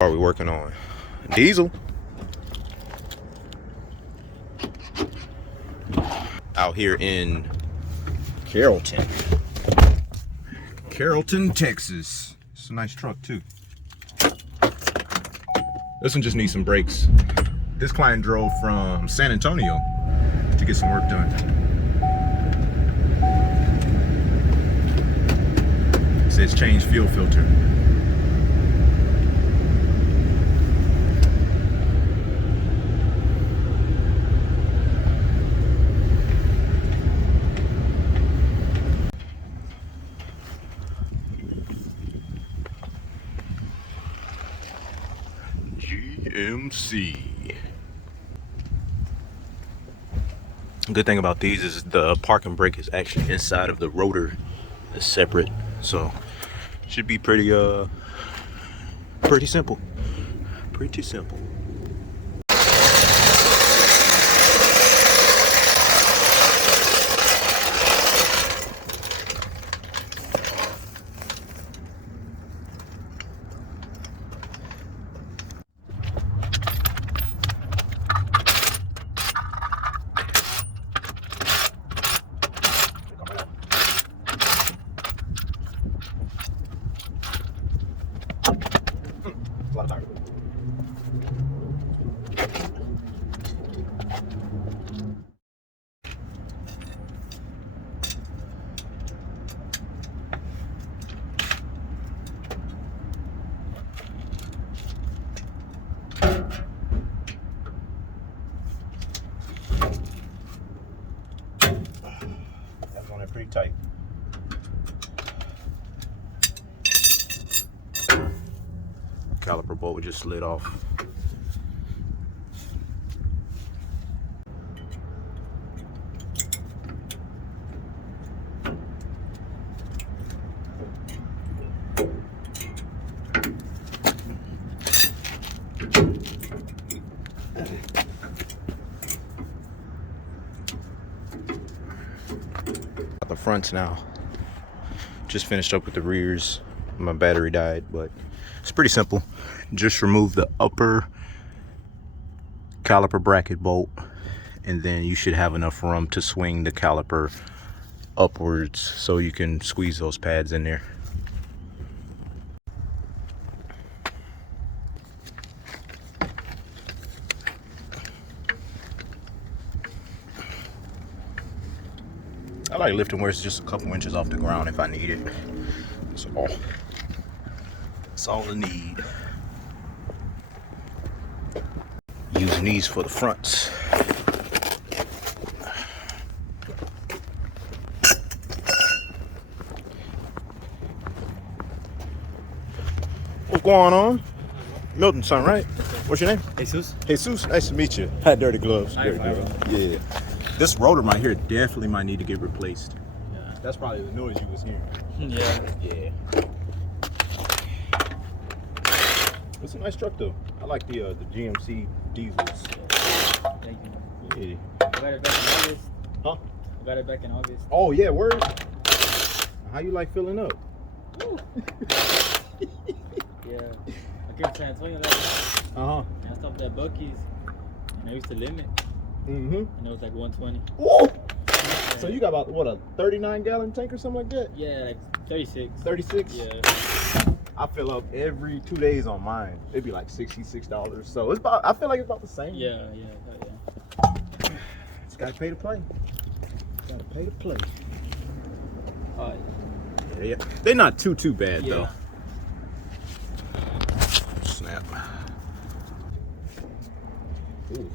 Are we working on? Diesel. Out here in Carrollton, Texas. It's a nice truck too. This one just needs some brakes. This client drove from San Antonio to get some work done. It says change fuel filter. GMC. Good thing about these is the parking brake is actually inside of the rotor. It's separate, so should be pretty simple. Pretty simple. That's on there pretty tight. Caliper bolt just slid off. Got the fronts now. Just finished up with the rears. My battery died, but it's pretty simple. Just remove the upper caliper bracket bolt, and then you should have enough room to swing the caliper upwards so you can squeeze those pads in there. I like lifting where it's just a couple inches off the ground if I need it. That's all. That's all I need. Using these for the fronts. What's going on? Milton, son, right? What's your name? Jesus. Jesus, nice to meet you. Hi, Dirty Gloves. Hi, Dirty Gloves. Yeah. This rotor right here definitely might need to get replaced. Yeah. That's probably the noise you was hearing. Yeah. Yeah. It's a nice truck though. I like the GMC diesels. Thank you. Yeah. I got it back in August. Huh? I got it back in August. Oh yeah, word. How you like filling up? Yeah. I came to San Antonio last night. Uh-huh. And I stopped at Buc-ee's. And I used to limit. Mm-hmm. And it was like 120. Whoa! Yeah. So you got about what, a 39-gallon tank or something like that? Yeah, like 36. 36? Yeah. I fill up every 2 days on mine. It'd be like $66. So it's about, I feel like it's about the same. Yeah. Just gotta pay to play. Gotta pay to play. Oh, Yeah. They're not too bad yeah. though. Snap. Ooh.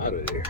Out of there.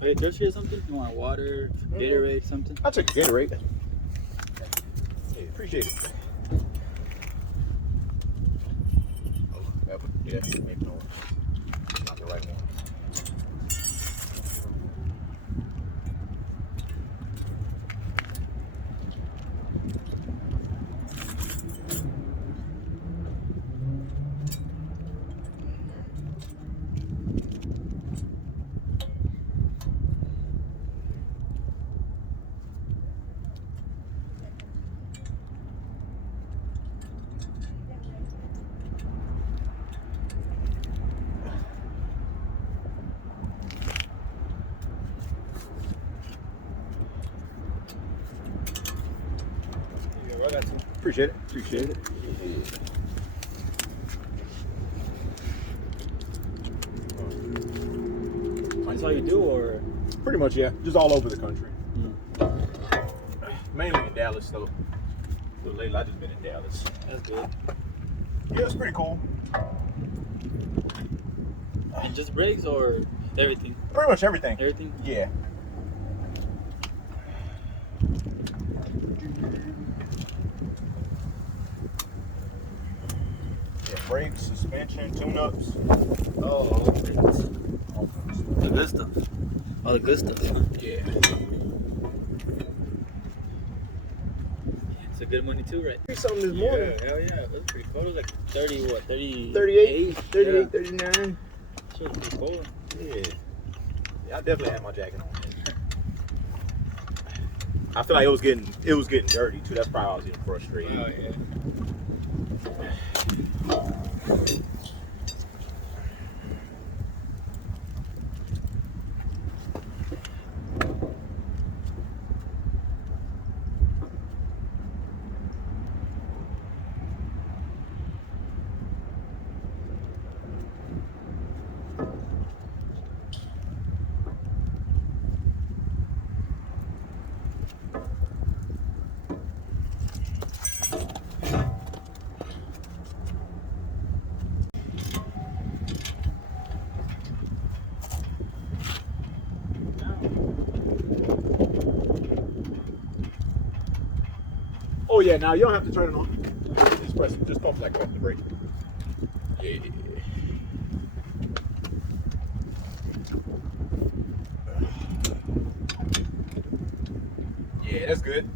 Are you thirsty or something? You want water, Gatorade, something? I'll take a Gatorade. Yeah, appreciate it. Oh, yeah, maybe no. Not the right one. I got some. Appreciate it. Appreciate it. That's all you do, or? Pretty much, yeah. Just all over the country. Mainly in Dallas, though. A little lately, I just been in Dallas. That's good. Yeah, it's pretty cool. And just brakes or everything? Pretty much everything. Everything? Yeah. Yeah, brakes, suspension, tune-ups. Oh, the good stuff. All the good stuff. Yeah. It's a good money too, right? Something this morning. Yeah, hell yeah. That's pretty cool. It was like 30, what, 30? 38, 38, Yeah. 39. Shit was pretty cool. Yeah. Yeah, I definitely had my jacket on. I feel like it was getting dirty too. That's probably why I was getting frustrated. Oh, yeah. Oh yeah, now you don't have to turn it on. Just pump the brake. Yeah. Yeah, that's good.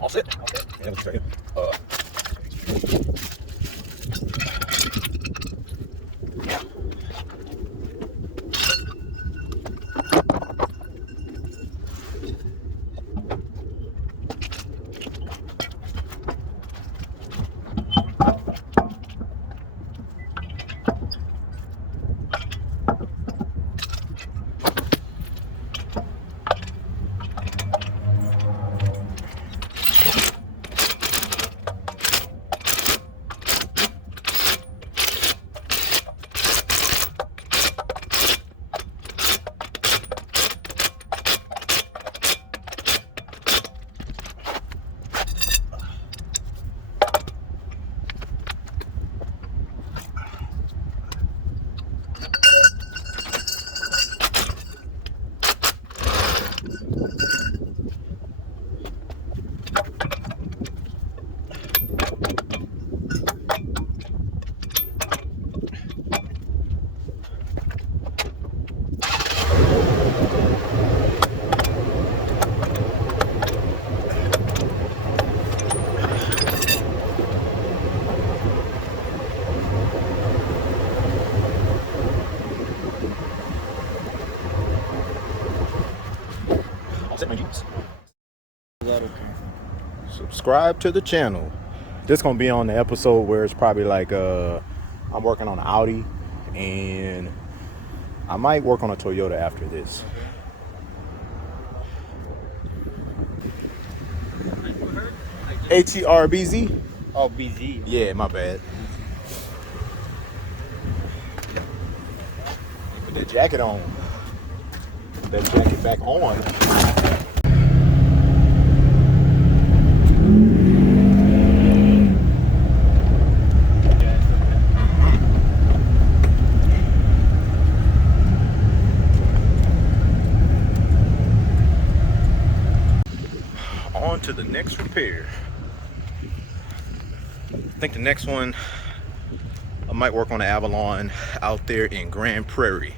All set? Okay. Yeah, let's try it. I'll set my jeans. Is that okay? Subscribe to the channel. This gonna be on the episode where it's probably like I'm working on an Audi, and I might work on a Toyota after this. ATRBZ? Oh, BZ. Yeah, my bad. Put that jacket on. Put that jacket back on. On to the next repair. I think the next one I might work on the Avalon out there in Grand Prairie.